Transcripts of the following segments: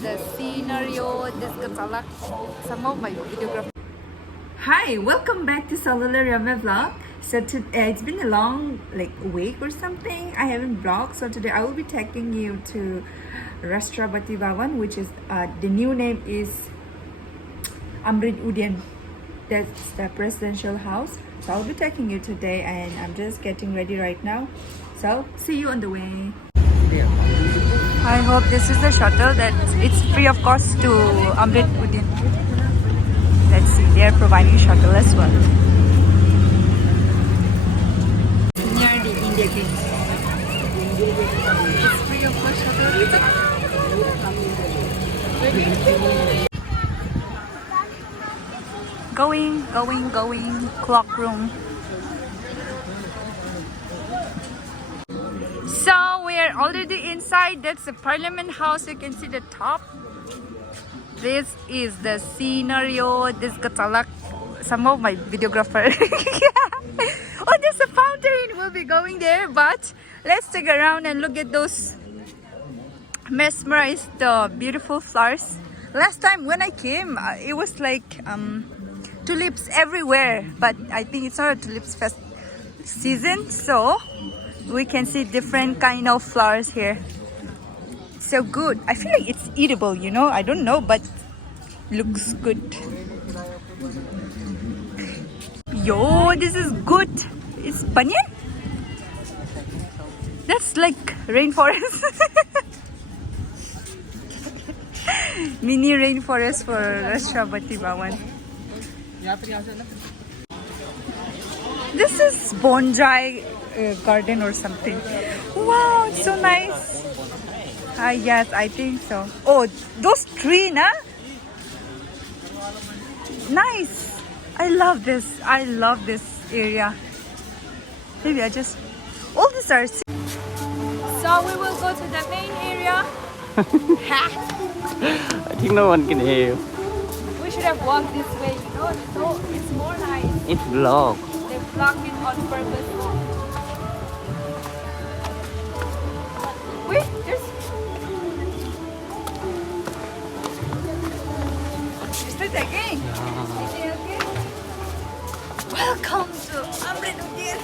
the scenario, this katalak, some of my videography. Hi, welcome back to Saulule Riame vlog. So it's been a long week or something. I haven't vlogged, so today I will be taking you to Rashtrapati Bhawan, which is the new name is Amrit Udyan. That's the presidential house. So I'll be taking you today, and I'm just getting ready right now. So see you on the way. I hope this is the shuttle that it's free of cost to Amrit Udyan. Let's see, they are providing shuttle as well. Near the India Gate. It's free of cost shuttle. Going. Clock room. So we are already inside. That's the Parliament House. You can see the top. This is the scenario. This katalak. Some of my videographer. Oh, there's a fountain. We'll be going there, but let's take around and look at those mesmerized, beautiful flowers. Last time when I came, it was like tulips everywhere, but I think it's not a tulips fest season, so we can see different kind of flowers here. So good. I feel like it's eatable, you know. I don't know, but looks good. Yo, this is good. It's banyan. That's like rainforest. Mini rainforest for Rashtrapati Bhawan. This is bonsai garden or something. Wow, it's so nice. Yes, I think so. Oh, those trees, nah? Nice. I love this. I love this area. Maybe I just... all these are... So we will go to the main area. I think no one can hear you. We should have walked this way, you know, so it's more nice. It's vlog. They blocked it on purpose. Wait, there's the again. Welcome to Amrit Udyan.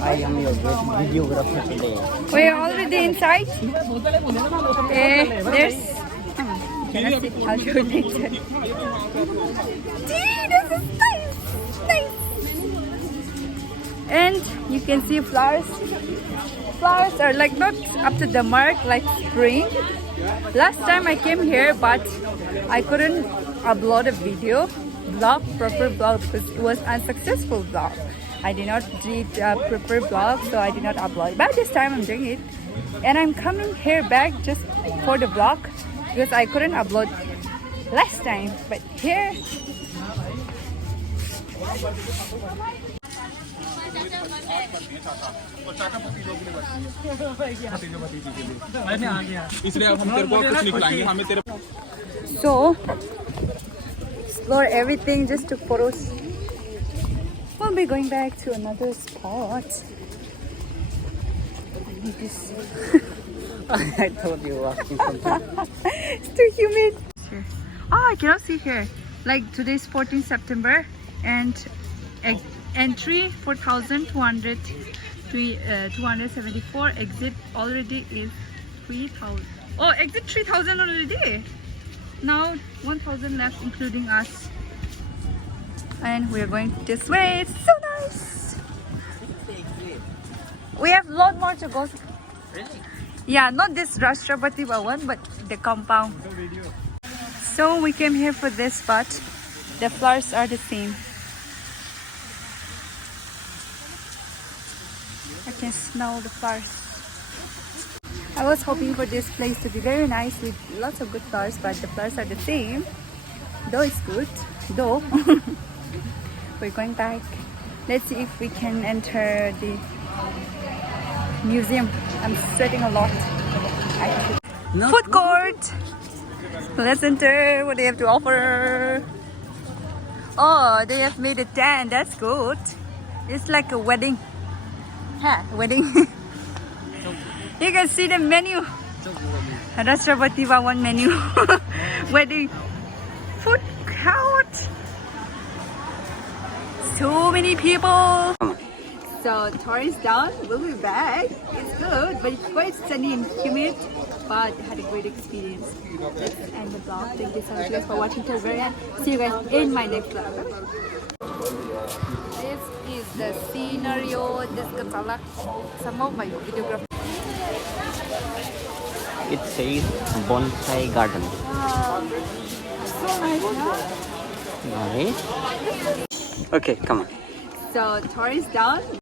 I am your videographer today. We're already inside. There's... I'll show you later. This is nice. And you can see flowers. Flowers are like not up to the mark like spring. Last time I came here, but I couldn't upload a proper vlog, because it was unsuccessful vlog. I did not do a proper vlog, so I did not upload. But this time I'm doing it, and I'm coming here back just for the vlog because I couldn't upload last time. But here. So explore everything, just took photos. We'll be going back to another spot. I need this. I told you walking something. It's too humid. Oh, I cannot see here. Like today's 14th September and entry 4,274. Exit already is 3,000. Oh, exit 3,000 already. Now 1,000 left, including us. And we're going this way. It's so nice. We have a lot more to go. Really? Yeah, not this Rashtrapati Bhawan, but the compound. So we came here for this spot. The flowers are the same. I can smell the flowers. I was hoping for this place to be very nice with lots of good flowers, but the flowers are the same. Though it's good. Though. We're going back. Let's see if we can enter the museum. I'm sweating a lot. No. Food court. Let's enter. What do they have to offer? Oh, they have made a tent. That's good. It's like a wedding. Yeah, wedding. You can see the menu. Rashtrapati Bhawan menu. Wedding. Food court. So many people. So tour is done. We'll be back. It's good, but it's quite sunny and humid. But had a great experience. Let's end the vlog. Thank you so much guys for watching till very end. See you guys in my next vlog. This is the scenario. This is some of my videography. It says bonsai garden. So nice, huh? Nice. Okay, come on. So tour is done.